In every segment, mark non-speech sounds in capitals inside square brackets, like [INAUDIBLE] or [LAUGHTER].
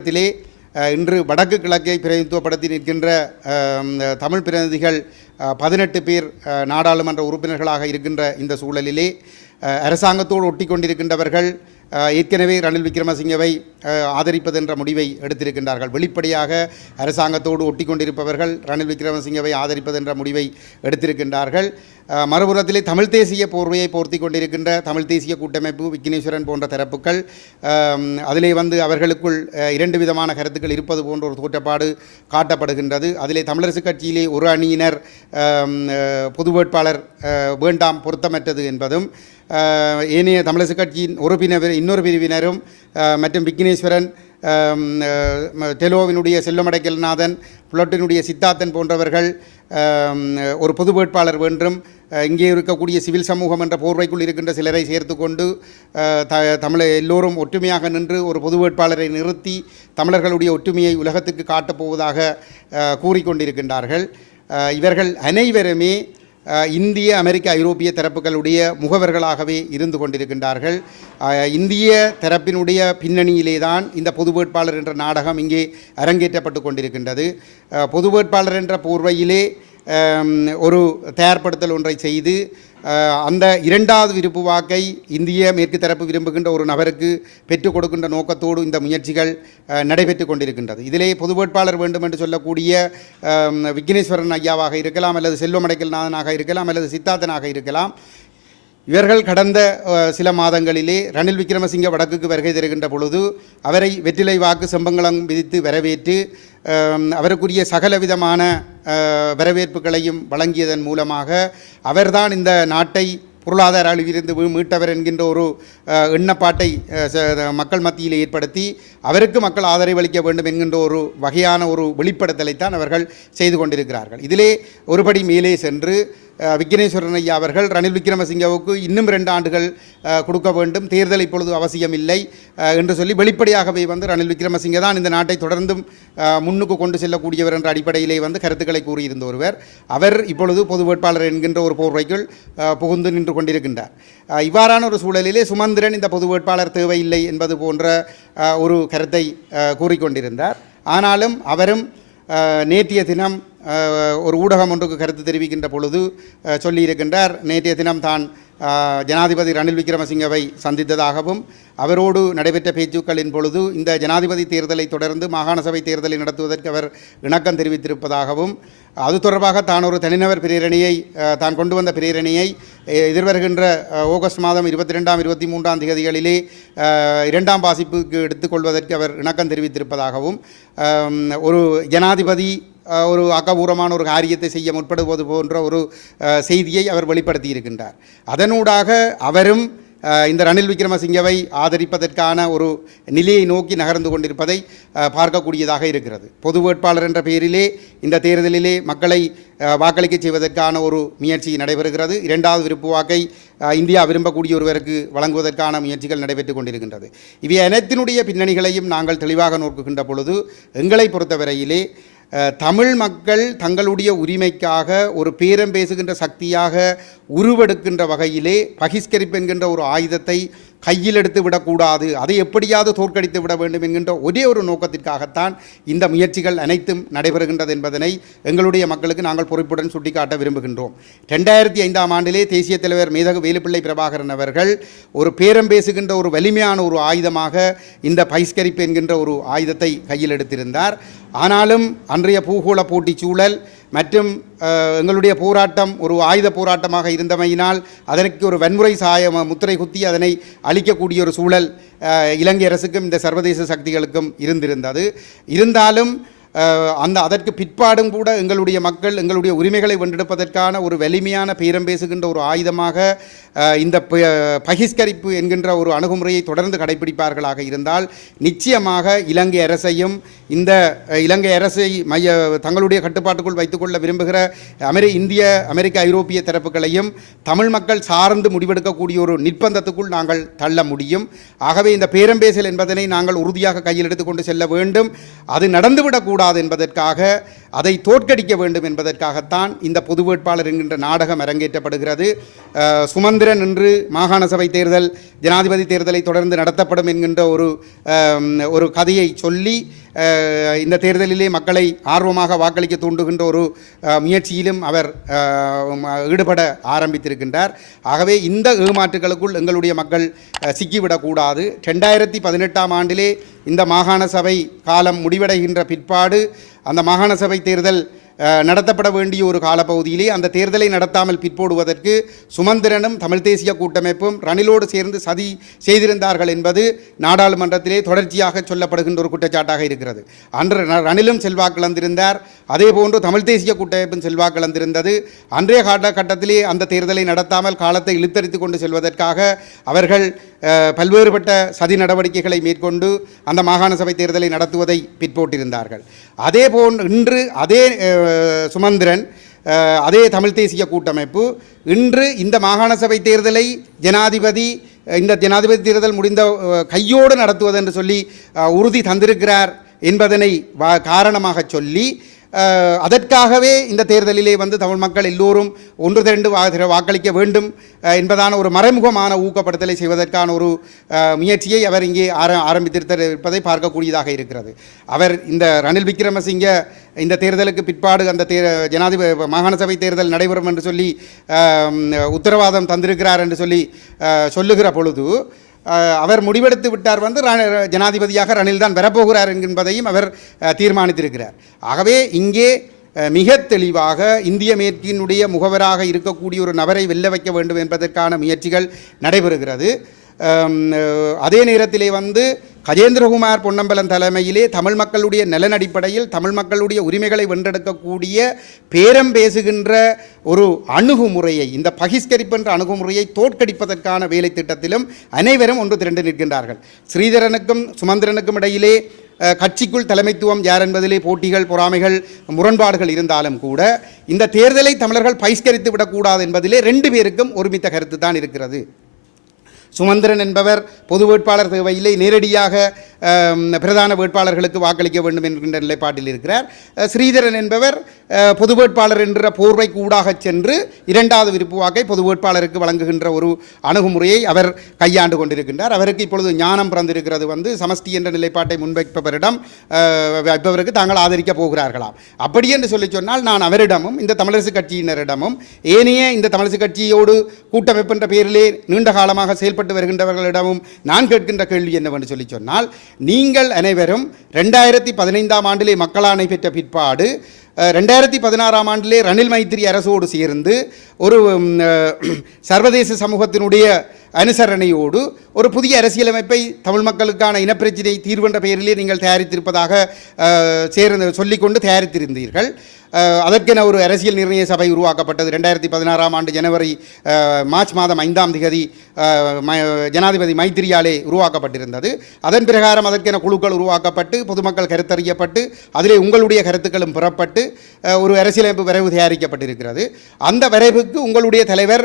தமிழகத்திலே இன்று வடக்கு கிழக்கை பிரதிநிதித்துவப்படுத்தி நிற்கின்ற தமிழ் பிரதிநிதிகள் பதினெட்டு பேர் நாடாளுமன்ற உறுப்பினர்களாக இருக்கின்ற இந்த சூழலிலே அரசாங்கத்தோடு ஒட்டி கொண்டிருக்கின்றவர்கள் ஏற்கனவே ரணில் விக்ரமசிங்கவை ஆதரிப்பதென்ற முடிவை எடுத்திருக்கின்றார்கள். வெளிப்படையாக அரசாங்கத்தோடு ஒட்டி கொண்டிருப்பவர்கள் ரணில் விக்ரமசிங்கவை ஆதரிப்பதென்ற முடிவை எடுத்திருக்கின்றார்கள். மறுபுறத்திலே தமிழ் தேசிய போர்வையை போர்த்தி கொண்டிருக்கின்ற தமிழ் தேசிய கூட்டமைப்பு விக்னேஸ்வரன் போன்ற தரப்புகள் அதிலே வந்து அவர்களுக்குள் இரண்டு விதமான கருத்துக்கள் இருப்பது போன்ற ஒரு தோற்றப்பாடு காட்டப்படுகின்றது. அதிலே தமிழரசு கட்சியிலே ஒரு அணியினர் பொது வேட்பாளர் வேண்டாம் பொருத்தமற்றது என்பதும் ஏனைய தமிழரசு கட்சியின் ஒரு பிரிவினர் இன்னொரு பிரிவினரும் மற்றும் விக்னேஸ்வரன் தெலோவினுடைய அஹ், செல்லமடைக்கல்நாதன் புலட்டினுடைய சித்தார்த்தன் போன்றவர்கள் ஒரு பொது வேட்பாளர் வேண்டும் இங்கே இருக்கக்கூடிய சிவில் சமூகம் என்ற போர்வைக்குள் இருக்கின்ற சிலரை சேர்த்து கொண்டு த தமிழ எல்லோரும் ஒற்றுமையாக நின்று ஒரு பொது வேட்பாளரை நிறுத்தி தமிழர்களுடைய ஒற்றுமையை உலகத்துக்கு காட்டப் போவதாக கூறிக்கொண்டிருக்கின்றார்கள். இவர்கள் அனைவருமே இந்திய அமெரிக்க ஐரோப்பிய தரப்புகளுடைய முகவர்களாகவே இருந்து கொண்டிருக்கின்றார்கள். இந்திய தரப்பினுடைய பின்னணியிலே தான் இந்த பொது வேட்பாளர் என்ற நாடகம் இங்கே அரங்கேற்றப்பட்டு கொண்டிருக்கின்றது. பொது வேட்பாளர் என்ற போர்வையிலே ஒரு தயார்படுத்தல் ஒன்றை செய்து அந்த இரண்டாவது விருப்பு வாக்கை இந்திய மேற்கு தரப்பு விரும்புகின்ற ஒரு நபருக்கு பெற்றுக் கொடுக்கின்ற நோக்கத்தோடு இந்த முயற்சிகள் நடைபெற்று கொண்டிருக்கின்றது. இதிலே பொது வேட்பாளர் வேண்டும் என்று சொல்லக்கூடிய விக்னேஸ்வரன் ஐயாவாக இருக்கலாம் அல்லது செல்வமடைக்கல்நாதனாக இருக்கலாம் அல்லது சித்தார்த்தனாக இருக்கலாம். இவர்கள் கடந்த சில மாதங்களிலே ரணில் விக்ரமசிங்க வடக்குக்கு வருகை தருகின்ற பொழுது அவரை வெற்றிலை வாக்கு செம்பங்களம் விதித்து வரவேற்று அவருக்குரிய சகல விதமான வரவேற்புகளையும் வழங்கியதன் மூலமாக அவர்தான் இந்த நாட்டை பொருளாதார அழிவிலிருந்து மீட்டவர் என்கின்ற ஒரு எண்ணப்பாட்டை மக்கள் மத்தியில் ஏற்படுத்தி அவருக்கு மக்கள் ஆதரவளிக்க வேண்டும் என்கின்ற ஒரு வகையான ஒரு வெளிப்படுத்தலைத்தான் அவர்கள் செய்து கொண்டிருக்கிறார்கள். இதிலே ஒருபடி மேலே சென்று விக்னேஸ்வரன் ஐயா அவர்கள் ரணில் விக்ரமசிங்கவுக்கு இன்னும் ரெண்டு ஆண்டுகள் கொடுக்க வேண்டும். தேர்தல் இப்பொழுது அவசியம் இல்லை என்று சொல்லி வெளிப்படையாகவே வந்து ரணில் விக்ரமசிங்க தான் இந்த நாட்டை தொடர்ந்தும் முன்னுக்கு கொண்டு செல்லக்கூடியவர் என்ற அடிப்படையிலே வந்து கருத்துக்களை கூறியிருந்த ஒருவர். அவர் இப்பொழுது பொது வேட்பாளர் என்கின்ற ஒரு போர்வைக்குள் புகுந்து நின்று கொண்டிருக்கின்றார். இவ்வாறான ஒரு சூழலிலே சுமந்திரன் இந்த பொது வேட்பாளர் தேவையில்லை என்பது போன்ற ஒரு கருத்தை கூறிக்கொண்டிருந்தார். ஆனாலும் அவரும் நேற்றைய தினம் ஒரு ஊடகம் ஒன்றுக்கு கருத்து தெரிவிக்கின்ற பொழுது சொல்லியிருக்கின்றார் நேற்றைய தினம் தான் ஜனாதிபதி ரணில் விக்ரமசிங்கவை சந்தித்ததாகவும் அவரோடு நடைபெற்ற பேச்சுக்களின் பொழுது இந்த ஜனாதிபதி தேர்தலை தொடர்ந்து மாகாண சபை தேர்தலை நடத்துவதற்கு அவர் இணக்கம் தெரிவித்திருப்பதாகவும் அது தொடர்பாக தான் ஒரு தனிநபர் பிரேரணியை தான் கொண்டு வந்த பிரேரணியை எதிர்வருகின்ற ஆகஸ்ட் மாதம் இருபத்தி ரெண்டாம் இருபத்தி மூன்றாம் திகதிகளிலே இரண்டாம் வாசிப்புக்கு எடுத்துக்கொள்வதற்கு அவர் இணக்கம் தெரிவித்திருப்பதாகவும் ஒரு ஜனாதிபதி ஒரு அகபூரமான ஒரு காரியத்தை செய்ய முற்படுவது போன்ற ஒரு செய்தியை அவர் வெளிப்படுத்தி இருக்கின்றார் அதனூடாக அவரும் இந்த ரணில் விக்ரமசிங்கவை ஆதரிப்பதற்கான ஒரு நிலையை நோக்கி நகர்ந்து கொண்டிருப்பதை பார்க்கக்கூடியதாக இருக்கிறது. பொது வேட்பாளர் என்ற பெயரிலே இந்த தேர்தலிலே மக்களை வாக்களிக்க செய்வதற்கான ஒரு முயற்சி நடைபெறுகிறது. இரண்டாவது விருப்பு வாக்கை இந்தியா விரும்பக்கூடிய ஒருவருக்கு வழங்குவதற்கான முயற்சிகள் நடைபெற்று கொண்டிருக்கின்றது. இவை அனைத்தினுடைய பின்னணிகளையும் நாங்கள் தெளிவாக நோக்குகின்ற பொழுது எங்களை பொறுத்தவரையிலே தமிழ் மக்கள் தங்களுடைய உரிமைக்காக ஒரு பேரம் பேசுகின்ற சக்தியாக உருவெடுக்கின்ற வகையிலே பகிஷ்கரிப்பு என்கின்ற ஒரு ஆயுதத்தை கையில் எடுத்து விடக்கூடாது அதை எப்படியாவது தோற்கடித்து விட வேண்டும் என்கின்ற ஒரே ஒரு நோக்கத்திற்காகத்தான் இந்த முயற்சிகள் அனைத்தும் நடைபெறுகின்றது என்பதனை எங்களுடைய மக்களுக்கு நாங்கள் பொறுப்புடன் சுட்டிக்காட்ட விரும்புகின்றோம். ரெண்டாயிரத்தி ஐந்தாம் ஆண்டிலே தேசிய தலைவர் மேதகு வேலுப்பிள்ளை பிரபாகரன் அவர்கள் ஒரு பேரம் பேசுகின்ற ஒரு வலிமையான ஒரு ஆயுதமாக இந்த பகிஷ்கரிப்பு என்கின்ற ஒரு ஆயுதத்தை கையில் எடுத்திருந்தார். ஆனாலும் அன்றைய பூகோள போட்டிச் சூழல் மற்றும் எங்களுடைய போராட்டம் ஒரு ஆயுத போராட்டமாக இருந்தமையினால் அதற்கு ஒரு வன்முறை சாய முத்திரை குத்தி அதனை அளிக்கக்கூடிய ஒரு சூழல் இலங்கை அரசுக்கும் இந்த சர்வதேச சக்திகளுக்கும் இருந்திருந்தது. இருந்தாலும் அந்த அதற்கு பிற்பாடும் கூட எங்களுடைய மக்கள் எங்களுடைய உரிமைகளை வென்றெடுப்பதற்கான ஒரு வலிமையான பேரம் பேசுகின்ற ஒரு ஆயுதமாக இந்த ப- பகிஷ்கரிப்பு என்கின்ற ஒரு அணுகுமுறையை தொடர்ந்து கடைபிடிப்பார்களாக இருந்தால் நிச்சயமாக இலங்கை அரசையும் இந்த இலங்கை அரசை மைய தங்களுடைய கட்டுப்பாட்டுக்குள் வைத்துக்கொள்ள விரும்புகிற அமெரி இந்திய அமெரிக்க ஐரோப்பிய தரப்புகளையும் தமிழ் மக்கள் சார்ந்து முடிவெடுக்கக்கூடிய ஒரு நிர்பந்தத்துக்குள் நாங்கள் தள்ள முடியும். ஆகவே இந்த பேரம்பேசல் என்பதனை நாங்கள் உறுதியாக கையில் எடுத்துக்கொண்டு செல்ல வேண்டும். அது நடந்துவிடக்கூடாது கூடாது என்பதற்காக அதை தோற்கடிக்க வேண்டும் என்பதற்காகத்தான் இந்த பொது வேட்பாளர் என்கின்ற நாடகம் அரங்கேற்றப்படுகிறது. சுமந்திரன் என்று மாகாண சபை தேர்தல் ஜனாதிபதி தேர்தலை தொடர்ந்து நடத்தப்படும் என்கின்ற ஒரு ஒரு கதையை சொல்லி இந்த தேர்தலிலே மக்களை ஆர்வமாக வாக்களிக்க தூண்டுகின்ற ஒரு முயற்சியிலும் அவர் ஈடுபட ஆரம்பித்திருக்கின்றார். ஆகவே இந்த ஏமாற்றுகளுக்குள் எங்களுடைய மக்கள் சிக்கிவிடக்கூடாது. ரெண்டாயிரத்தி பதினெட்டாம் ஆண்டிலே இந்த மாகாண சபை காலம் முடிவடைகின்ற பிற்பாடு அந்த மாகாண சபை தேர்தல் நடத்தப்பட வேண்டிய ஒரு காலப்பகுதியிலே அந்த தேர்தலை நடத்தாமல் பிற்போடுவதற்கு சுமந்திரனும் தமிழ் தேசிய கூட்டமைப்பும் ரணிலோடு சேர்ந்து சதி செய்திருந்தார்கள் என்பது நாடாளுமன்றத்திலே தொடர்ச்சியாக சொல்லப்படுகின்ற ஒரு குற்றச்சாட்டாக இருக்கிறது. அன்று ர- ரணிலும் செல்வாக்கிழந்திருந்தார் அதே போன்று தமிழ் தேசிய கூட்டமைப்பும் செல்வாக்கிழந்திருந்தது அன்றைய காலகட்டத்திலே அந்த தேர்தலை நடத்தாமல் காலத்தை இழுத்தரித்து கொண்டு செல்வதற்காக அவர்கள் பல்வேறுபட்ட சதி நடவடிக்கைகளை மேற்கொண்டு அந்த மாகாண சபை தேர்தலை நடத்துவதை பிற்போட்டிருந்தார்கள். அதே போன்று இன்று அதே சுமந்திரன் அதே தமிழ் தேசிய கூட்டமைப்பு. இன்று இந்த மாகாண சபை தேர்தலை ஜனாதிபதி இந்த ஜனாதிபதி தேர்தல் முடிந்த கையோடு நடத்துவது என்று சொல்லி உறுதி தந்திருக்கிறார் என்பதனை வா காரணமாக சொல்லி அதற்காகவே இந்த தேர்தலிலே வந்து தமிழ் மக்கள் எல்லோரும் ஒன்று திரண்டு வா- வாக்களிக்க வேண்டும் என்பதான ஒரு மறைமுகமான ஊக்கப்படுத்தலை செய்வதற்கான ஒரு முயற்சியை அவர் இங்கே ஆர ஆரம்பித்திருப்பதை பார்க்கக்கூடியதாக இருக்கிறது. அவர் இந்த ரணில் விக்ரமசிங்க இந்த தேர்தலுக்கு பிற்பாடு அந்த தே ஜனாதிபதி மாகாண சபை தேர்தல் நடைபெறும் என்று சொல்லி உத்தரவாதம் தந்திருக்கிறார் என்று சொல்லி சொல்லுகிற பொழுது அவர் முடிவெடுத்து விட்டார் வந்து ஜனாதிபதியாக ரணில் தான் வரப்போகிறார் என்பதையும் அவர் தீர்மானித்திருக்கிறார். ஆகவே இங்கே மிக தெளிவாக இந்திய மேற்கினுடைய முகவராக இருக்கக்கூடிய ஒரு நபரை வெல்ல வைக்க வேண்டும் என்பதற்கான முயற்சிகள் நடைபெறுகிறது. அதே நேரத்திலே வந்து கஜேந்திரகுமார் பொன்னம்பலம் தலைமையிலே தமிழ் மக்களுடைய நலன் அடிப்படையில் தமிழ் மக்களுடைய உரிமைகளை வென்றெடுக்கக்கூடிய பேரம் பேசுகின்ற ஒரு அணுகுமுறையை இந்த பகிஷ்கரிப்பு என்ற அணுகுமுறையை தோற்கடிப்பதற்கான வேலை திட்டத்திலும் அனைவரும் ஒன்று திரண்டு நிற்கின்றார்கள். ஸ்ரீதரனுக்கும் சுமந்திரனுக்கும் இடையிலே கட்சிக்குள் தலைமைத்துவம் யார் என்பதிலே போட்டிகள் பொறாமைகள் முரண்பாடுகள் இருந்தாலும் கூட இந்த தேர்தலை தமிழர்கள் பகிஷ்கரித்து விடக்கூடாது என்பதிலே ரெண்டு பேருக்கும் ஒருமித்த கருத்து தான் இருக்கிறது. சுமந்திரன் என்பவர் பொது வேட்பாளர் தேவையில்லை. நேரடியாக பிரதான வேட்பாளர்களுக்கு வாக்களிக்க வேண்டும் என்கின்ற நிலைப்பாட்டில் இருக்கிறார். ஸ்ரீதரன் என்பவர் பொது வேட்பாளர் என்ற போர்வைக்கு ஊடாக சென்று இரண்டாவது விருப்பு வாக்கை பொது வேட்பாளருக்கு வழங்குகின்ற ஒரு அணுகுமுறையை அவர் கையாண்டு கொண்டிருக்கின்றார். அவருக்கு இப்பொழுது ஞானம் பிறந்திருக்கிறது வந்து சமஷ்டி என்ற நிலைப்பாட்டை முன்வைப்பவரிடம் வைப்பவருக்கு தாங்கள் ஆதரிக்கப் போகிறார்களாம். அப்படி என்று சொல்லி சொன்னால் நான் அவரிடமும் இந்த தமிழரசு கட்சியினரிடமும் ஏனைய இந்த தமிழரசு கட்சியோடு கூட்டமைப்பு என்ற பெயரிலே நீண்ட காலமாக செயல்பட்டு வருகின்றவர்களிடமும் நான் கேட்கின்ற கேள்வி என்னவென்று சொல்லி சொன்னால் நீங்கள் அனைவரும் ரெண்டாயிரத்தி பதினைந்தாம் ஆண்டிலே மக்களாணை பெற்ற பிற்பாடு ரெண்டாயிரத்தி பதினாறாம் ஆண்டிலே ரணில் மைத்திரி அரசோடு சேர்ந்து ஒரு [CLEARS THROAT] சர்வதேச சமூகத்தினுடைய அனுசரணையோடு ஒரு புதிய அரசியலமைப்பை தமிழ் மக்களுக்கான இனப்பிரச்சினை தீர்வென்ற பெயரிலே நீங்கள் தயாரித்திருப்பதாக சேர்ந்து சொல்லிக்கொண்டு தயாரித்திருந்தீர்கள். அதற்கென ஒரு அரசியல் நிர்ணய சபை உருவாக்கப்பட்டது. ரெண்டாயிரத்தி பதினாறாம் ஆண்டு ஜனவரி மார்ச் மாதம் ஐந்தாம் திகதி ஜனாதிபதி மைத்திரியாலே உருவாக்கப்பட்டிருந்தது. அதன் பிரகாரம் அதற்கென குழுக்கள் உருவாக்கப்பட்டு பொதுமக்கள் கருத்தறியப்பட்டு அதிலே உங்களுடைய கருத்துக்களும் பெறப்பட்டு ஒரு அரசியலமைப்பு வரைவு தயாரிக்கப்பட்டிருக்கிறது. அந்த வரைவுக்கு உங்களுடைய தலைவர்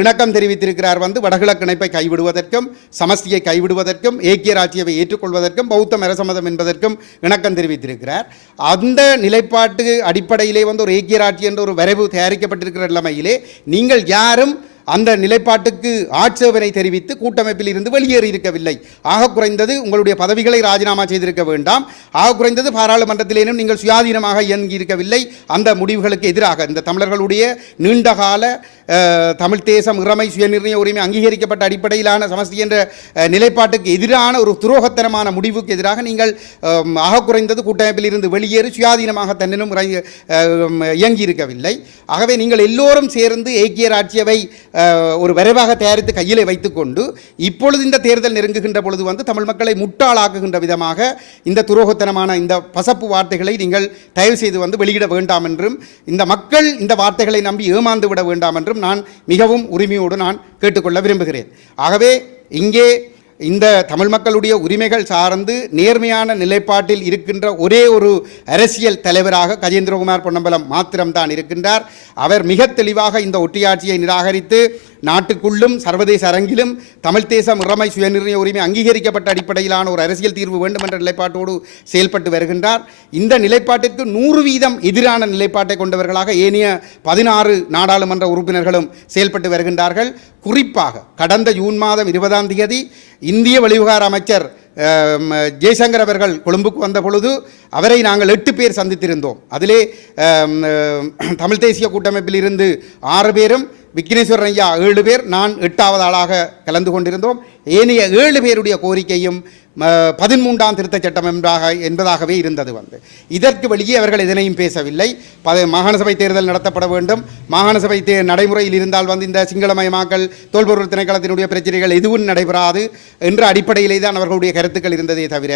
இணக்கம் தெரிவித்திருக்கிறார். வந்து வடகிழக்கு இணைப்பை கைவிடுவதற்கும் சமஸ்தியை கைவிடுவதற்கும் ஏக்கிய ராஜ்யவை ஏற்றுக்கொள்வதற்கும் பௌத்த அரசமதம் என்பதற்கும் இணக்கம் தெரிவித்திருக்கிறார். அந்த நிலைப்பாட்டு அடிப்படையிலே வந்து ஒரு ஏக்கிய ராட்சி என்ற ஒரு வரைவு தயாரிக்கப்பட்டிருக்கிற நிலைமையிலே நீங்கள் யாரும் அந்த நிலைப்பாட்டுக்கு ஆட்சேபனை தெரிவித்து கூட்டமைப்பில் இருந்து வெளியேறி இருக்கவில்லை. ஆக குறைந்தது உங்களுடைய பதவிகளை ராஜினாமா செய்திருக்க வேண்டாம். ஆக குறைந்தது பாராளுமன்றத்திலேனும் நீங்கள் சுயாதீனமாக இயங்கி இருக்கவில்லை. அந்த முடிவுகளுக்கு எதிராக இந்த தமிழர்களுடைய நீண்டகால தமிழ் தேசம் இறமை சுயநிர்ணய உரிமை அங்கீகரிக்கப்பட்ட அடிப்படையிலான சமஸ்தி என்ற நிலைப்பாட்டுக்கு எதிரான ஒரு துரோகத்தனமான முடிவுக்கு எதிராக நீங்கள் ஆக குறைந்தது கூட்டமைப்பில் இருந்து வெளியேறி சுயாதீனமாக தன்னினும் இயங்கியிருக்கவில்லை ஆகவே நீங்கள் எல்லோரும் சேர்ந்து ஏக்கிய ராட்சியவை ஒரு விரைவாக தயாரித்து கையிலே வைத்துக்கொண்டு இப்பொழுது இந்த தேர்தல் நெருங்குகின்ற பொழுது வந்து தமிழ் மக்களை முட்டாளாக்குகின்ற விதமாக இந்த துரோகத்தனமான இந்த பசப்பு வார்த்தைகளை நீங்கள் தயவு செய்து வந்து வெளியிட வேண்டாம் என்றும் இந்த மக்கள் இந்த வார்த்தைகளை நம்பி ஏமாந்து விட வேண்டாம் என்றும் நான் மிகவும் உரிமையோடு நான் கேட்டுக்கொள்ள விரும்புகிறேன். ஆகவே இங்கே இந்த தமிழ் மக்களுடைய உரிமைகள் சார்ந்து நேர்மையான நிலைப்பாட்டில் இருக்கின்ற ஒரே ஒரு அரசியல் தலைவராக கஜேந்திரகுமார் பொன்னம்பலம் மாத்திரம்தான் இருக்கின்றார். அவர் மிக தெளிவாக இந்த ஒட்டியாட்சியை நிராகரித்து நாட்டுக்குள்ளும் சர்வதேச அரங்கிலும் தமிழ் தேசம் இறமை சுயநிர்ணய உரிமை அங்கீகரிக்கப்பட்ட அடிப்படையிலான ஒரு அரசியல் தீர்வு வேண்டும் என்ற நிலைப்பாட்டோடு செயல்பட்டு வருகின்றார். இந்த நிலைப்பாட்டிற்கு நூறு வீதம் எதிரான நிலைப்பாட்டை கொண்டவர்களாக ஏனைய பதினாறு நாடாளுமன்ற உறுப்பினர்களும் செயல்பட்டு வருகின்றார்கள். குறிப்பாக கடந்த ஜூன் மாதம் இருபதாம் தேதி இந்திய வெளிவிவகார அமைச்சர் ஜெய்சங்கர் அவர்கள் கொழும்புக்கு வந்த பொழுது அவரை நாங்கள் எட்டு பேர் சந்தித்திருந்தோம். அதிலே தமிழ் தேசிய கூட்டமைப்பில் இருந்து ஆறு பேரும் விக்னேஸ்வரன் ஐயா ஏழு பேர் நான் எட்டாவது ஆளாக கலந்து கொண்டிருந்தோம். ஏனைய ஏழு பேருடைய கோரிக்கையும் பதிமூன்றாம் திருத்தச் சட்டம் என்பதாக என்பதாகவே இருந்தது வந்து. இதற்கு வெளியே அவர்கள் எதனையும் பேசவில்லை. பத மாகாண சபை தேர்தல் நடத்தப்பட வேண்டும். மாகாண சபை தே நடைமுறையில் இருந்தால் வந்து இந்த சிங்களமயமாக்கல் தோல்பொருள் திணைக்களத்தினுடைய பிரச்சனைகள் எதுவும் நடைபெறாது என்ற அடிப்படையிலே தான் அவர்களுடைய கருத்துக்கள் இருந்ததே தவிர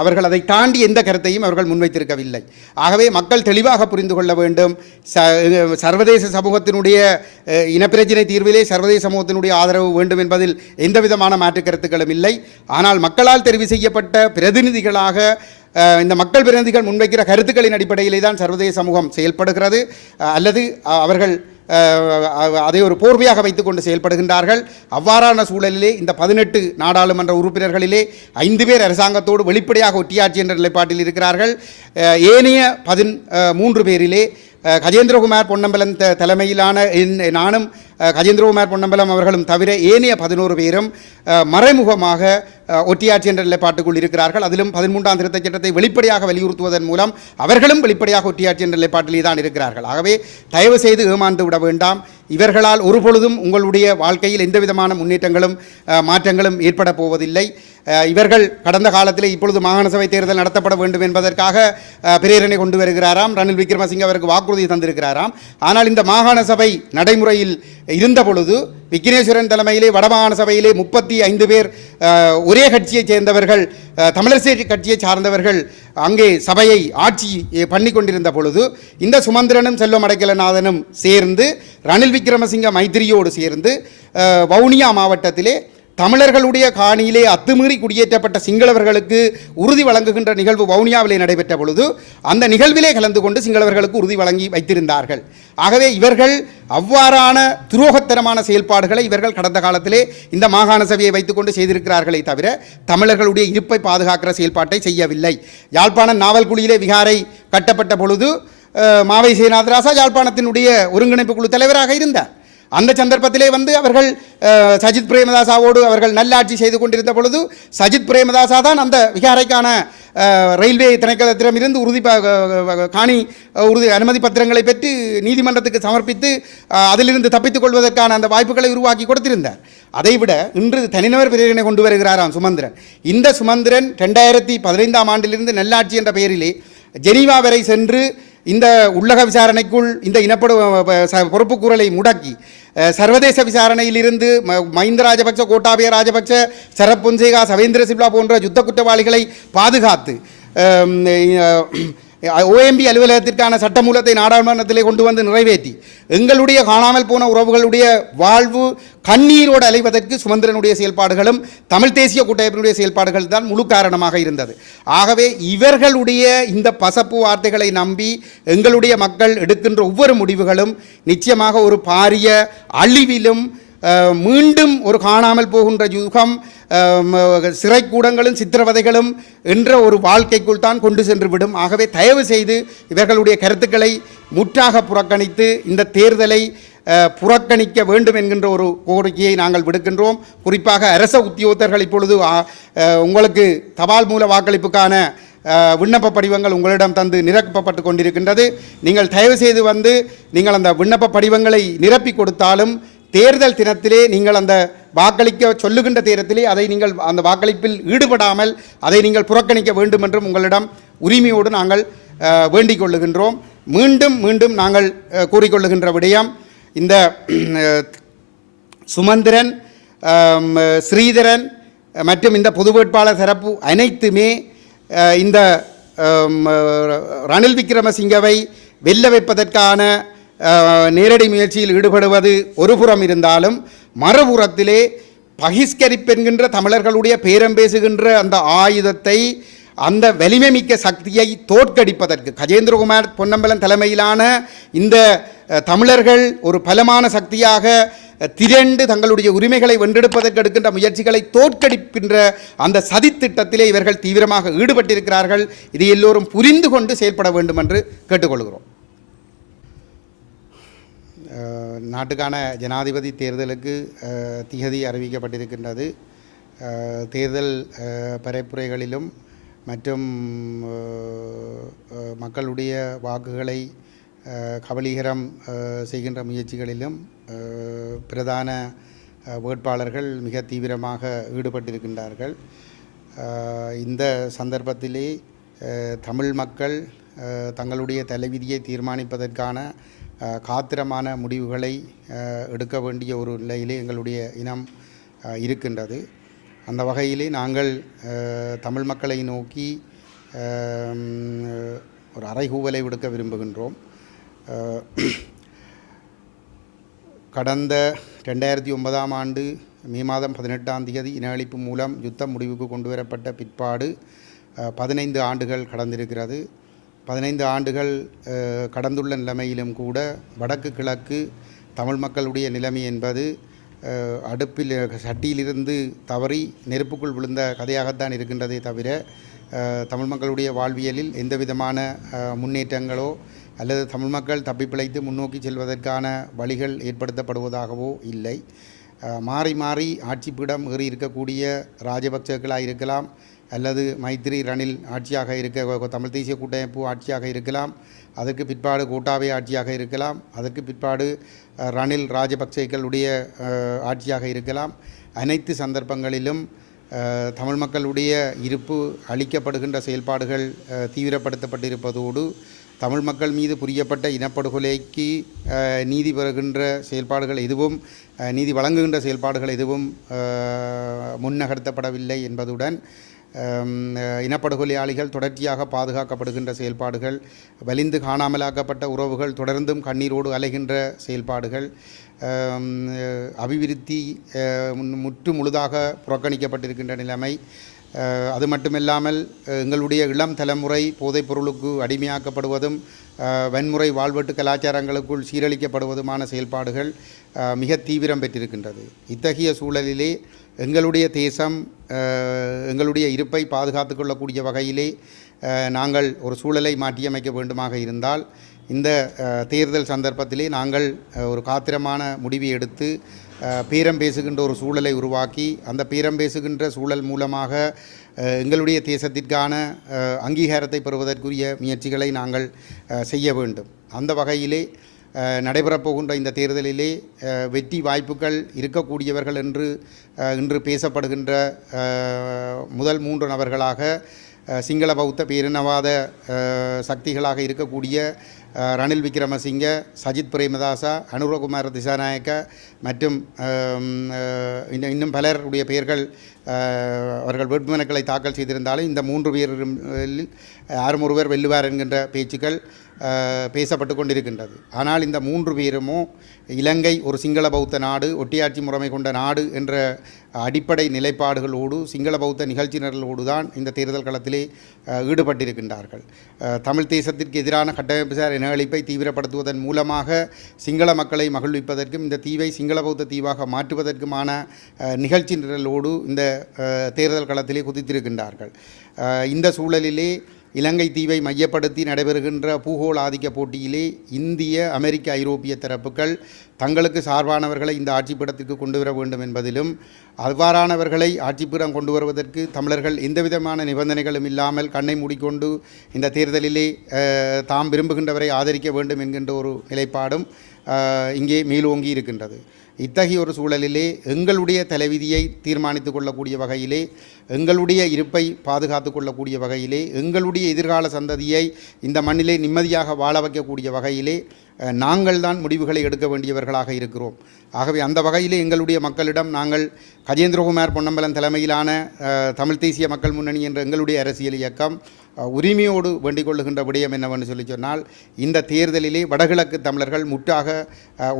அவர்கள் அதை தாண்டி எந்த கருத்தையும் அவர்கள் முன்வைத்திருக்கவில்லை. ஆகவே மக்கள் தெளிவாக புரிந்து கொள்ள வேண்டும். ச சர்வதேச சமூகத்தினுடைய இனப்பிரச்சினை தீர்விலே சர்வதேச சமூகத்தினுடைய ஆதரவு வேண்டும் என்பதில் எந்த விதமான மாற்று கருத்துக்களும் இல்லை. ஆனால் மக்களால் தெரிவு செய்யப்பட்ட பிரதிநிதிகளாக இந்த மக்கள் பிரதிநிதிகள் முன்வைக்கிற கருத்துக்களின் அடிப்படையிலே தான் சர்வதேச சமூகம் செயல்படுகிறது. அல்லது அவர்கள் அதை ஒரு போர்வையாக வைத்துக்கொண்டு செயல்படுகின்றார்கள். அவ்வாறான சூழலிலே இந்த பதினெட்டு நாடாளுமன்ற உறுப்பினர்களிலே ஐந்து பேர் அரசாங்கத்தோடு வெளிப்படையாக ஒட்டியாட்சி என்ற நிலைப்பாட்டில் இருக்கிறார்கள். ஏனைய பதின் மூன்று பேரிலே கஜேந்திரகுமார் பொன்னம்பலம் த தலைமையிலான நானும் கஜேந்திரகுமார் பொன்னம்பலம் அவர்களும் தவிர ஏனைய பதினோரு பேரும் மறைமுகமாக அஹ், ஒட்டியாட்சி என்ற நிலைப்பாட்டுக்குள் இருக்கிறார்கள். அதிலும் பதிமூன்றாம் திருத்தச் சட்டத்தை வெளிப்படையாக வலியுறுத்துவதன் மூலம் அவர்களும் வெளிப்படையாக ஒட்டியாட்சி என்ற நிலைப்பாட்டிலே தான் இருக்கிறார்கள். ஆகவே தயவு செய்து ஏமாந்து விட வேண்டாம். இவர்களால் ஒரு பொழுதும் உங்களுடைய வாழ்க்கையில் எந்த விதமான முன்னேற்றங்களும் மாற்றங்களும் ஏற்பட போவதில்லை. இவர்கள் கடந்த காலத்தில் இப்பொழுது மாகாண சபை தேர்தல் நடத்தப்பட வேண்டும் என்பதற்காக பிரேரணை கொண்டு வருகிறாராம். ரணில் விக்ரமசிங்க அவருக்கு வாக்குறுதி தந்திருக்கிறாராம். ஆனால் இந்த மாகாண சபை நடைமுறையில் இருந்த பொழுது விக்னேஸ்வரன் தலைமையிலே வடமாகாண சபையிலே முப்பத்தி ஐந்து பேர் ஒரே கட்சியைச் சேர்ந்தவர்கள் அஹ், தமிழரசு கட்சியை சார்ந்தவர்கள் அங்கே சபையை ஆட்சி பண்ணி கொண்டிருந்த பொழுது இந்த சுமந்திரனும் செல்வம் அடைக்கலநாதனும் சேர்ந்து ரணில் விக்ரமசிங்க மைத்திரியோடு சேர்ந்து வவுனியா மாவட்டத்திலே தமிழர்களுடைய காணியிலே அத்துமீறி குடியேற்றப்பட்ட சிங்களவர்களுக்கு உறுதி வழங்குகின்ற நிகழ்வு வவுனியாவிலே நடைபெற்ற பொழுது அந்த நிகழ்விலே கலந்து கொண்டு சிங்களவர்களுக்கு உறுதி வழங்கி வைத்திருந்தார்கள். ஆகவே இவர்கள் அவ்வாறான துரோகத்தனமான செயல்பாடுகளை இவர்கள் கடந்த காலத்திலே இந்த மாகாண சபையை வைத்துக்கொண்டு செய்திருக்கிறார்களே தவிர தமிழர்களுடைய இருப்பை பாதுகாக்கிற செயல்பாட்டை செய்யவில்லை. யாழ்ப்பாணம் நாவல்குழியிலே விகாரை கட்டப்பட்ட பொழுது மாவை சேனாதராசா யாழ்ப்பாணத்தினுடைய ஒருங்கிணைப்பு குழு தலைவராக இருந்தார். அந்த சந்தர்ப்பத்திலே வந்து அவர்கள் சஜித் பிரேமதாசாவோடு அவர்கள் நல்லாட்சி செய்து கொண்டிருந்த பொழுது சஜித் பிரேமதாசா தான் அந்த விகாரைக்கான ரயில்வே திணைக்களத்திடமிருந்து உறுதி காணி உறுதி அனுமதி பத்திரங்களை பெற்று நீதிமன்றத்துக்கு சமர்ப்பித்து அதிலிருந்து தப்பித்துக் கொள்வதற்கான அந்த வாய்ப்புகளை உருவாக்கி கொடுத்திருந்தார். அதைவிட இன்று தனிநபர் பிரிவினை கொண்டு வருகிறாராம் சுமந்திரன். இந்த சுமந்திரன் ரெண்டாயிரத்தி பதினைந்தாம் ஆண்டிலிருந்து நல்லாட்சி என்ற பெயரிலே ஜெனீவா வரை சென்று இந்த உள்ளக விசாரணைக்குள் இந்த இனப்படு பொறுப்புக்கூறலை முடக்கி சர்வதேச விசாரணையிலிருந்து ம- மஹிந்த ராஜபக்ச கோட்டாபய ராஜபக்ச சரத் பொன்சேகா சவேந்திர சிப்லா போன்ற யுத்த குற்றவாளிகளை பாதுகாத்து ஓஎம்பி அலுவலகத்திற்கான சட்டமூலத்தை நாடாளுமன்றத்திலே கொண்டு வந்து நிறைவேற்றி எங்களுடைய காணாமல் போன உறவுகளுடைய வாழ்வு கண்ணீரோடு அலைவதற்கு சுமந்திரனுடைய செயல்பாடுகளும் தமிழ் தேசிய கூட்டமைப்பினுடைய செயல்பாடுகள் தான் முழு காரணமாக இருந்தது. ஆகவே இவர்களுடைய இந்த பசப்பு வார்த்தைகளை நம்பி எங்களுடைய மக்கள் எடுக்கின்ற ஒவ்வொரு முடிவுகளும் நிச்சயமாக ஒரு பாரிய அழிவிலும் மீண்டும் ஒரு காணாமல் போகின்ற யுகம் சிறைக்கூடங்களும் சித்திரவதைகளும் என்ற ஒரு வாழ்க்கைக்குள் தான் கொண்டு சென்று விடும். ஆகவே தயவு செய்து இவர்களுடைய கருத்துக்களை முற்றாக புறக்கணித்து இந்த தேர்தலை புறக்கணிக்க வேண்டும் என்கின்ற ஒரு கோரிக்கையை நாங்கள் விடுக்கின்றோம். குறிப்பாக அரச உத்தியோகத்தர்கள் இப்பொழுது உங்களுக்கு தபால் மூல வாக்களிப்புக்கான விண்ணப்ப படிவங்கள் உங்களிடம் தந்து நிரப்பப்பட்டு கொண்டிருக்கின்றது. நீங்கள் தயவு செய்து வந்து நீங்கள் அந்த விண்ணப்ப படிவங்களை நிரப்பி கொடுத்தாலும் தேர்தல் தினத்திலே நீங்கள் அந்த வாக்களிக்க சொல்லுகின்ற தேரத்திலே அதை நீங்கள் அந்த வாக்களிப்பில் ஈடுபடாமல் அதை நீங்கள் புறக்கணிக்க வேண்டும் என்றும் உங்களிடம் உரிமையோடு நாங்கள் வேண்டிக் கொள்ளுகின்றோம். மீண்டும் மீண்டும் நாங்கள் கூறிக்கொள்ளுகின்ற விடயம் இந்த சுமந்திரன் ஸ்ரீதரன் மற்றும் இந்த பொது வேட்பாளர் தரப்பு அனைத்துமே இந்த ரணில் விக்ரமசிங்கவை வெல்ல வைப்பதற்கான நேரடி முயற்சியில் ஈடுபடுவது ஒருபுறம் இருந்தாலும் மறுபுறத்திலே பகிஷ்கரிப்பென்கின்ற தமிழர்களுடைய பேரம் பேசுகின்ற அந்த ஆயுதத்தை அந்த வலிமை மிக்க சக்தியை தோற்கடிப்பதற்கு கஜேந்திரகுமார் பொன்னம்பலம் தலைமையிலான இந்த தமிழர்கள் ஒரு பலமான சக்தியாக திரண்டு தங்களுடைய உரிமைகளை வென்றெடுப்பதற்கு எடுக்கின்ற முயற்சிகளை தோற்கடிக்கின்ற அந்த சதித்திட்டத்திலே இவர்கள் தீவிரமாக ஈடுபட்டிருக்கிறார்கள். இதை எல்லோரும் புரிந்து கொண்டு செயல்பட வேண்டும் என்று கேட்டுக்கொள்கிறோம். நாட்டுக்கான ஜனாதிபதி தேர்தலுக்கு திகதி அறிவிக்கப்பட்டிருக்கின்றது. தேர்தல் பரப்புரைகளிலும் மற்றும் மக்களுடைய வாக்குகளை கபலீகரம் செய்கின்ற முயற்சிகளிலும் பிரதான வேட்பாளர்கள் மிக தீவிரமாக ஈடுபட்டிருக்கின்றார்கள். இந்த சந்தர்ப்பத்திலே தமிழ் மக்கள் தங்களுடைய தலைவிதியை தீர்மானிப்பதற்கான காத்திரமான முடிவுகளை எடுக்க வேண்டிய ஒரு நிலையிலே எங்களுடைய இனம் இருக்கின்றது. அந்த வகையிலே நாங்கள் தமிழ் மக்களை நோக்கி ஒரு அறைகூவலை விடுக்க விரும்புகின்றோம். கடந்த ரெண்டாயிரத்தி ஒன்பதாம் ஆண்டு மே மாதம் பதினெட்டாம் தேதி இன அழிப்பு மூலம் யுத்தம் முடிவுக்கு கொண்டு வரப்பட்ட பிற்பாடு பதினைந்து ஆண்டுகள் கடந்திருக்கிறது. பதினைந்து ஆண்டுகள் கடந்துள்ள நிலைமையிலும் கூட வடக்கு கிழக்கு தமிழ் மக்களுடைய நிலைமை என்பது அடுப்பில் சட்டியிலிருந்து தவறி நெருப்புக்குள் விழுந்த கதையாகத்தான் இருக்கின்றதே தவிர தமிழ் மக்களுடைய வாழ்வியலில் எந்த விதமான முன்னேற்றங்களோ அல்லது தமிழ் மக்கள் தப்பிப்பிழைத்து முன்னோக்கி செல்வதற்கான வழிகள் ஏற்படுத்தப்படுவதாகவோ இல்லை. மாறி மாறி ஆட்சிப்பிடம் ஏறி இருக்கக்கூடிய ராஜபக்சர்களாக இருக்கலாம் அல்லது மைத்ரி ரணில் ஆட்சியாக இருக்க தமிழ் தேசிய கூட்டமைப்பு ஆட்சியாக இருக்கலாம் அதற்கு பிற்பாடு கூட்டாவை ஆட்சியாக இருக்கலாம் அதற்கு பிற்பாடு ரணில் ராஜபக்சேக்களுடைய ஆட்சியாக இருக்கலாம். அனைத்து சந்தர்ப்பங்களிலும் தமிழ் மக்களுடைய இருப்பு அளிக்கப்படுகின்ற செயல்பாடுகள் தீவிரப்படுத்தப்பட்டிருப்பதோடு தமிழ் மக்கள் மீது புரியப்பட்ட இனப்படுகொலைக்கு நீதி பெறுகின்ற செயல்பாடுகள் எதுவும் நீதி வழங்குகின்ற செயல்பாடுகள் எதுவும் முன்னகர்த்தப்படவில்லை என்பதுடன் இனப்படுகொலையாளிகள் தொடர்ச்சியாக பாதுகாக்கப்படுகின்ற செயல்பாடுகள் வலிந்து காணாமலாக்கப்பட்ட உறவுகள் தொடர்ந்தும் கண்ணீரோடு அலைகின்ற செயல்பாடுகள் அபிவிருத்தி முற்று முழுதாக புறக்கணிக்கப்பட்டிருக்கின்ற நிலைமை அது மட்டுமில்லாமல் எங்களுடைய இளம் தலைமுறை போதைப் பொருளுக்கு அடிமையாக்கப்படுவதும் வன்முறை வாழ்வெட்டு கலாச்சாரங்களுக்குள் சீரழிக்கப்படுவதுமான செயல்பாடுகள் மிக தீவிரம் பெற்றிருக்கின்றது. இத்தகைய சூழலிலே எங்களுடைய தேசம் எங்களுடைய இருப்பை பாதுகாத்து கொள்ளக்கூடிய வகையிலே நாங்கள் ஒரு சூழலை மாற்றியமைக்க வேண்டுமாக இருந்தால் இந்த தேர்தல் சந்தர்ப்பத்திலே நாங்கள் ஒரு காத்திரமான முடிவை எடுத்து பேரம் பேசுகின்ற ஒரு சூழலை உருவாக்கி அந்த பேரம் பேசுகின்ற சூழல் மூலமாக எங்களுடைய தேசத்திற்கான அங்கீகாரத்தை பெறுவதற்குரிய முயற்சிகளை நாங்கள் செய்ய வேண்டும். அந்த வகையிலே நடைபெறப்போகின்ற போகின்ற இந்த தேர்தலிலே வெற்றி வாய்ப்புகள் இருக்கக்கூடியவர்கள் என்று இன்று பேசப்படுகின்ற முதல் மூன்று நபர்களாக சிங்கள பௌத்த பேரினவாத சக்திகளாக இருக்கக்கூடிய ரணில் விக்ரமசிங்க சஜித் பிரேமதாசா அனுரகுமார் திசாநாயக்க மற்றும் இன்னும் இன்னும் பலருடைய பெயர்கள் அவர்கள் வேட்புமனுக்களை தாக்கல் செய்திருந்தாலும் இந்த மூன்று பேரில் யாரும் ஒருவர் வெல்லுவார் என்கின்ற பேச்சுக்கள் பேசப்பட்டு கொண்டிருக்கின்றது. ஆனால் இந்த மூன்று பேருமோ இலங்கை ஒரு சிங்கள பௌத்த நாடு ஒட்டியாட்சி முறைமை கொண்ட நாடு என்ற அடிப்படை நிலைப்பாடுகளோடு சிங்கள பௌத்த நிகழ்ச்சி நிரலோடு தான் இந்த தேர்தல் களத்திலே ஈடுபட்டிருக்கின்றார்கள். தமிழ் தேசத்திற்கு எதிரான கட்டமைப்புசார் இனஅழிப்பை தீவிரப்படுத்துவதன் மூலமாக சிங்கள மக்களை மகிழ்விப்பதற்கும் இந்த தீவை சிங்கள பௌத்த தீவாக மாற்றுவதற்குமான நிகழ்ச்சி நிரலோடு இந்த தேர்தல் களத்திலே குதித்திருக்கின்றார்கள். இந்த சூழலிலே இலங்கை தீவை மையப்படுத்தி நடைபெறுகின்ற பூகோள ஆதிக்க போட்டியிலே இந்திய அமெரிக்க ஐரோப்பிய தரப்புகள் தங்களுக்கு சார்பானவர்களை இந்த ஆட்சிப்பிடத்திற்கு கொண்டு வர வேண்டும் என்பதிலும் அவ்வாறானவர்களை ஆட்சிப்பிடம் கொண்டு வருவதற்கு தமிழர்கள் எந்தவிதமான நிபந்தனைகளும் இல்லாமல் கண்ணை மூடிக்கொண்டு இந்த தேர்தலிலே தாம் விரும்புகின்றவரை ஆதரிக்க வேண்டும் என்கின்ற ஒரு நிலைப்பாடும் இங்கே மேலோங்கி இருக்கின்றது இத்தகைய ஒரு சூழலிலே எங்களுடைய தலைவிதியை தீர்மானித்து கொள்ளக்கூடிய வகையிலே எங்களுடைய இருப்பை பாதுகாத்து கொள்ளக்கூடிய வகையிலே எங்களுடைய எதிர்கால சந்ததியை இந்த மண்ணிலே நிம்மதியாக வாழ வைக்கக்கூடிய வகையிலே நாங்கள் தான் முடிவுகளை எடுக்க வேண்டியவர்களாக இருக்கிறோம். ஆகவே அந்த வகையிலே எங்களுடைய மக்களிடம் நாங்கள் கஜேந்திரகுமார் பொன்னம்பலம் தலைமையிலான தமிழ் தேசிய மக்கள் முன்னணி என்ற எங்களுடைய அரசியல் இயக்கம் உரிமையோடு வேண்டிக் கொள்ளுகின்ற விடயம் என்னவென்று சொல்லி சொன்னால் இந்த தேர்தலிலே வடகிழக்கு தமிழர்கள் முற்றாக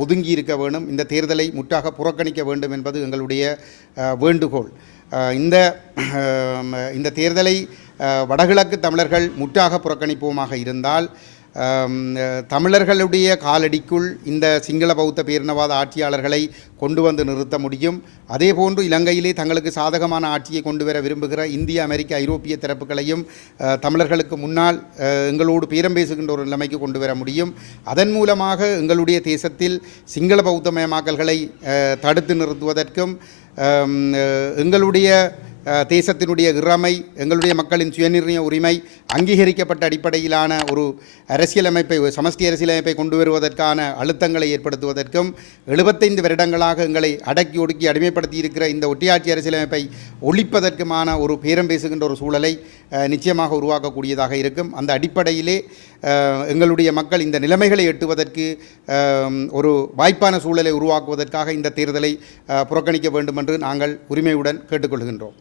ஒதுங்கி இருக்க வேண்டும். இந்த தேர்தலை முற்றாக புறக்கணிக்க வேண்டும் என்பது எங்களுடைய வேண்டுகோள். இந்த இந்த தேர்தலை வடகிழக்கு தமிழர்கள் முற்றாக புறக்கணிப்போமாக இருந்தால் தமிழர்களுடைய காலடிக்குள் இந்த சிங்கள பௌத்த பேரினவாத ஆட்சியாளர்களை கொண்டு வந்து நிறுத்த முடியும். அதே போன்று இலங்கையிலே தங்களுக்கு சாதகமான ஆட்சியை கொண்டு வர விரும்புகிற இந்திய அமெரிக்க ஐரோப்பிய தரப்புகளையும் தமிழர்களுக்கு முன்னால் எங்களோடு பேரம் பேசுகின்ற ஒரு நிலைமைக்கு கொண்டு வர முடியும். அதன் மூலமாக எங்களுடைய தேசத்தில் சிங்கள பௌத்த மயமாக்கல்களை தடுத்து நிறுத்துவதற்கும் எங்களுடைய தேசத்தினுடைய இறமை எங்களுடைய மக்களின் சுயநிர்ணய உரிமை அங்கீகரிக்கப்பட்ட அடிப்படையிலான ஒரு அரசியலமைப்பை ஒரு சமஷ்டி அரசியலமைப்பை கொண்டு வருவதற்கான அழுத்தங்களை ஏற்படுத்துவதற்கும் எழுபத்தைந்து வருடங்களாக எங்களை அடக்கி ஒடுக்கி அடிமைப்படுத்தி இருக்கிற இந்த ஒட்டியாட்சி அரசியலமைப்பை ஒழிப்பதற்குமான ஒரு பேரம் பேசுகின்ற ஒரு சூழலை நிச்சயமாக உருவாக்கக்கூடியதாக இருக்கும். அந்த அடிப்படையிலே எங்களுடைய மக்கள் இந்த நிலைமைகளை எட்டுவதற்கு ஒரு வாய்ப்பான சூழலை உருவாக்குவதற்காக இந்த தேர்தலை புறக்கணிக்க வேண்டும் என்று நாங்கள் உரிமையுடன் கேட்டுக்கொள்கின்றோம்.